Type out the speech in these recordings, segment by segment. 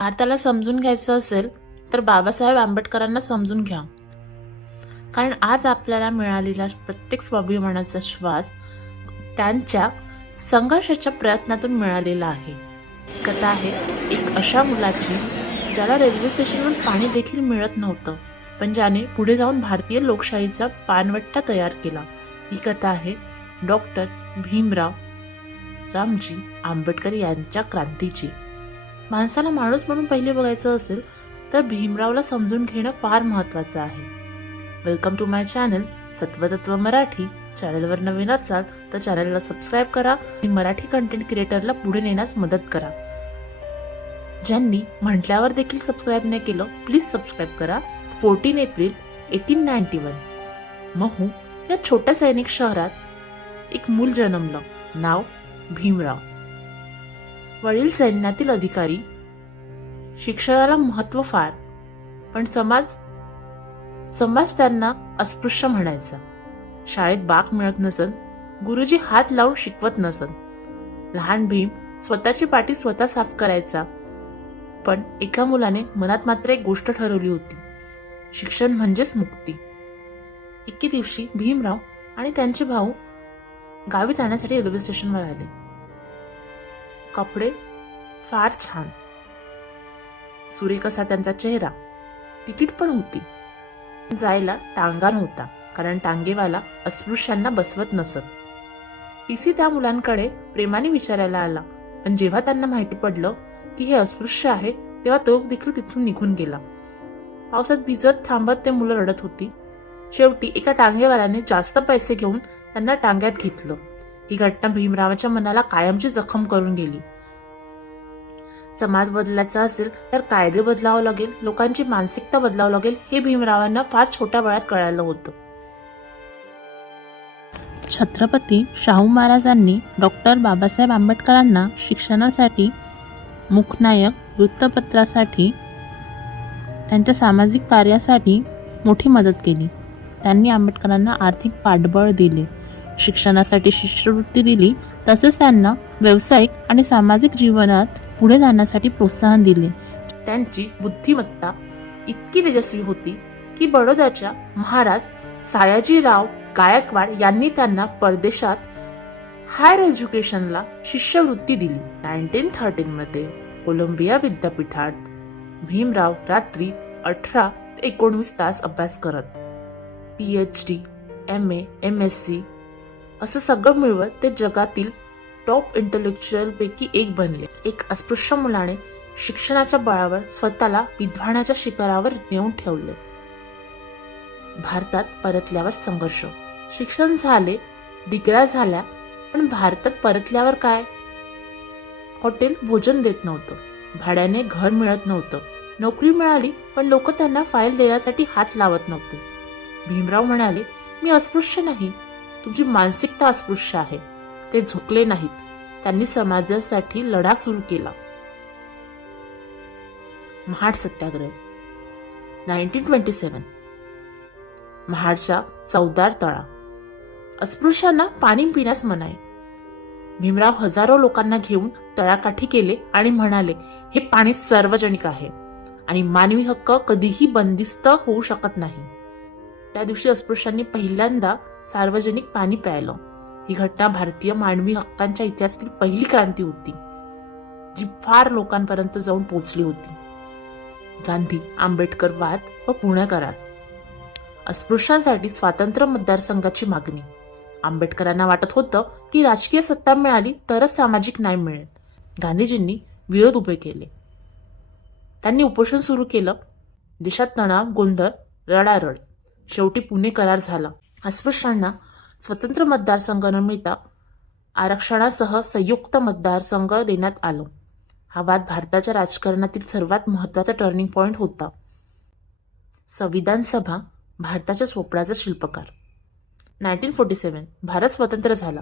भारताला समजून घ्यायचं असेल तर बाबासाहेब आंबेडकरांना समजून घ्या. कारण आज आपल्याला मिळालेला प्रत्येक स्वाभिमानाचा श्वास त्यांच्या संघर्षाच्या प्रयत्नातून मिळालेला आहे. ही कथा आहे एक अशा मुलाची ज्याला रेल्वे स्टेशनवर पाणी देखील मिळत नव्हतं पण ज्याने पुढे जाऊन भारतीय लोकशाहीचा पानवट्टा तयार केला. ही कथा आहे डॉक्टर भीमराव रामजी आंबेडकर यांच्या क्रांतीची. माणसाला माणूस म्हणून पहिले बघायचं असेल तर भीमरावला समजून घेणं फार महत्वाचं आहे. Welcome to my channel Satvatatva Marathi. चॅनलवर नवीन असाल तर चॅनलला सबस्क्राईब करा आणि मराठी कंटेंट क्रिएटरला पुढे नेण्यास मदत करा. ज्यांनी म्हटल्यावर देखील सबस्क्राईब नाही केलं प्लीज सबस्क्राईब करा. Fourteen April eighteen ninety one Mhow या छोट्या सैनिक शहरात एक मूल जन्मलं. नाव भीमराव. वडील सैन्यातील अधिकारी. शिक्षणाला महत्त्व फार पण समाज समाज त्यांना अस्पृश्य म्हणायचा. शाळेत बाक मिळत नसत गुरुजी हात लावून शिकवत नसन. लहान भीम स्वतःची पाठी स्वतः साफ करायचा पण एका मुलाने मनात मात्र एक गोष्ट ठरवली होती. शिक्षण म्हणजेच मुक्ती. एके दिवशी भीमराव आणि त्यांचे भाऊ गावी जाण्यासाठी रेल्वे स्टेशनवर आले. कपडे फार छान. सुरेख असा त्यांचा चेहरा तिकीट पण होती. जायला टांगा नव्हता कारण टांगेवाला अस्पृश्यांना बसवत नसत. टीसी त्या मुलांकडे प्रेमाने विचारायला आला पण जेव्हा त्यांना माहिती पडलं की हे अस्पृश्य आहे तेव्हा तो देखील तिथून निघून गेला. पावसात भिजत थांबत ते मुलं रडत होती. शेवटी एका टांगेवाल्याने जास्त पैसे घेऊन त्यांना टांग्यात घेतलं. ही घटना भीमरावाच्या मनाला कायमची जखम करून गेली. समाज बदलायचा असेल तर कायदे बदलावं लागेल लोकांची मानसिकता बदलावं लागेल हे भीमरावांना फार छोट्या वयात कळायला होतं. छत्रपती शाहू महाराजांनी डॉक्टर बाबासाहेब आंबेडकरांना शिक्षणासाठी मुखनायक वृत्तपत्रासाठी त्यांच्या सामाजिक कार्यासाठी मोठी मदत केली. त्यांनी आंबेडकरांना आर्थिक पाठबळ दिले. शिक्षणासाठी शिष्यवृत्ती दिली तसेच त्यांना व्यावसायिक आणि सामाजिक जीवनात पुढे जाण्यासाठी प्रोत्साहन दिले. त्यांची बुद्धिमत्ता इतकी तेजस्वी होती की बडोद्याच्या महाराज सायाजीराव गायकवाड यांनी त्यांना परदेशात हायर एज्युकेशनला शिष्यवृत्ती दिली. नाईन्टीन थर्टीन मध्ये कोलंबिया विद्यापीठात भीमराव रात्री अठरा ते एकोणवीस तास अभ्यास करत. P H D M A M S C असं सगळं मिळवत ते जगातील टॉप इंटेलेक्च्युअल पैकी एक बनले. एक अस्पृश्य मुलाने शिक्षणाच्या बळावर स्वतःला विद्वानाच्या शिखरावर नेऊन ठेवले. भारतात परतल्यावर संघर्ष. शिक्षण झाले डिग्र्या झाल्या पण भारतात परतल्यावर काय? हॉटेल भोजन देत नव्हतं. भाड्याने घर मिळत नव्हतं. नोकरी मिळाली पण लोक त्यांना फाईल देण्यासाठी हात लावत नव्हते. भीमराव म्हणाले मी अस्पृश्य नाही तुमची मानसिकता अस्पृश्य आहे. ते झुकले नाहीत. त्यांनी समाजासाठी लढा सुरू केला. महाड सत्याग्रह. Nineteen twenty seven. महाडच्या चौदार तळा. अस्पृश्यांना पाणी पिण्यास मनाय भीमराव हजारो लोकांना घेऊन तळाकाठी केले आणि म्हणाले हे पाणी सार्वजनिक आहे आणि मानवी हक्क कधीही बंदिस्त होऊ शकत नाही. त्या दिवशी अस्पृश्यांनी पहिल्यांदा सार्वजनिक पाणी प्यायलं. ही घटना भारतीय मानवी हक्कांच्या इतिहासातील पहिली क्रांती होती जी फार लोकांपर्यंत जाऊन पोहोचली होती. गांधी आंबेडकर वाद व पुणे करार. अस्पृश्यांसाठी स्वातंत्र्य मतदारसंघाची मागणी. आंबेडकरांना वाटत होतं की राजकीय सत्ता मिळाली तरच सामाजिक न्याय मिळेल. गांधीजींनी विरोध उभे केले. त्यांनी उपोषण सुरू केलं. देशात तणाव गोंधळ रडारड. शेवटी पुणे करार झाला. अस्पृश्यांना स्वतंत्र मतदारसंघ न मिळता आरक्षणासह संयुक्त मतदारसंघ देण्यात आलो. हा वाद भारताच्या राजकारणातील सर्वात महत्त्वाचा टर्निंग पॉईंट होता. संविधान सभा भारताच्या स्वप्नाचा शिल्पकार. नाईन्टीन फोर्टी सेवन भारत स्वतंत्र झाला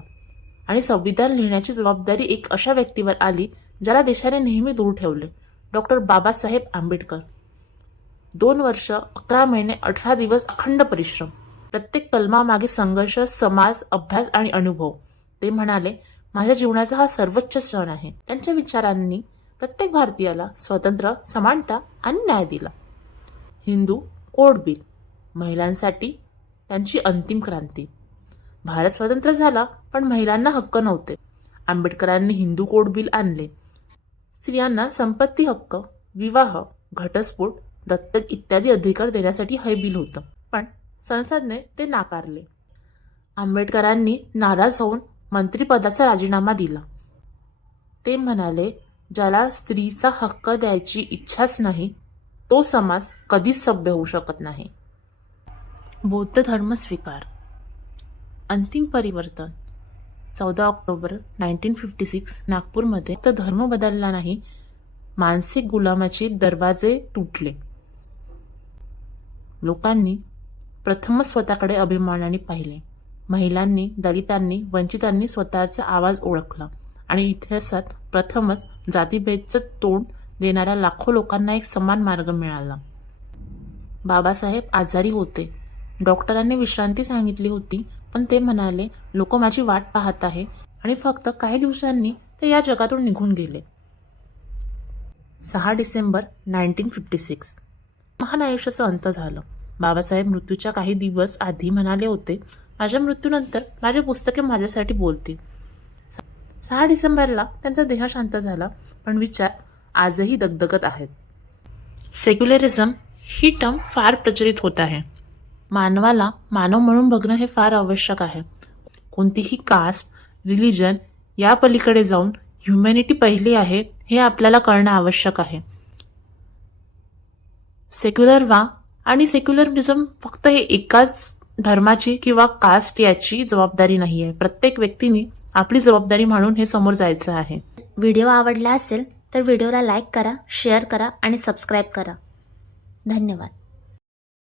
आणि संविधान लिहिण्याची जबाबदारी एक अशा व्यक्तीवर आली ज्याला देशाने नेहमी दूर ठेवले डॉक्टर बाबासाहेब आंबेडकर. दोन वर्ष अकरा महिने अठरा दिवस अखंड परिश्रम. प्रत्येक कलमामागे संघर्ष समाज अभ्यास आणि अनुभव. ते म्हणाले माझ्या जीवनाचा हा सर्वोच्च क्षण आहे. त्यांच्या विचारांनी प्रत्येक भारतीयाला स्वतंत्र समानता आणि न्याय दिला. हिंदू कोड बिल महिलांसाठी त्यांची अंतिम क्रांती. भारत स्वतंत्र झाला पण महिलांना हक्क नव्हते. आंबेडकरांनी हिंदू कोड बिल आणले. स्त्रियांना संपत्ती हक्क विवाह घटस्फोट दत्तक इत्यादी अधिकार देण्यासाठी हे बिल होतं. पण संसदने ते नाकारले. आंबेडकरांनी नाराज होऊन मंत्रिपदाचा राजीनामा दिला. ते म्हणाले ज्याला स्त्रीचा हक्क द्यायची इच्छाच नाही तो समाज कधीच सभ्य होऊ शकत नाही. बौद्ध धर्म स्वीकार. अंतिम परिवर्तन. चौदा ऑक्टोबर नाईन्टीन फिफ्टी सिक्स नागपूरमध्ये तर धर्म बदलला नाही मानसिक गुलामाचे दरवाजे तुटले. लोकांनी प्रथमच स्वतःकडे अभिमानाने पाहिले. महिलांनी दलितांनी वंचितांनी स्वतःचा आवाज ओळखला आणि इतिहासात प्रथमच जातीभेदचं तोंड देणाऱ्या लाखो लोकांना एक समान मार्ग मिळाला. बाबासाहेब आजारी होते. डॉक्टरांनी विश्रांती सांगितली होती पण ते म्हणाले लोक माझी वाट पाहत आहे आणि फक्त काही दिवसांनी ते या जगातून निघून गेले. सहा डिसेंबर नाईन्टीन फिफ्टी सिक्स. महान आयुष्याचं अंत झालं. बाबासाहेब मृत्यूच्या काही दिवस आधी म्हणाले होते माझ्या मृत्यूनंतर माझी पुस्तके माझ्यासाठी बोलतील. सहा डिसेंबरला त्यांचा देह शांत झाला पण विचार आजही दगदगत आहेत. सेक्युलरिझम ही टर्म फार प्रचलित होत आहे. मानवाला मानव म्हणून बघणं हे फार आवश्यक आहे. कोणतीही कास्ट रिलिजन या पलीकडे जाऊन ह्युमॅनिटी पहिली आहे हे आपल्याला कळणं आवश्यक आहे. सेक्युलर वा आणि सेक्युलरिझम फक्त हे एकाच धर्माची किंवा कास्ट याची जबाबदारी नाही आहे प्रत्येक व्यक्तीने आपली जबाबदारी म्हणून हे समोर जायचं आहे. व्हिडिओ आवडला असेल तर व्हिडिओला लाईक करा शेअर करा आणि सबस्क्राईब करा. धन्यवाद.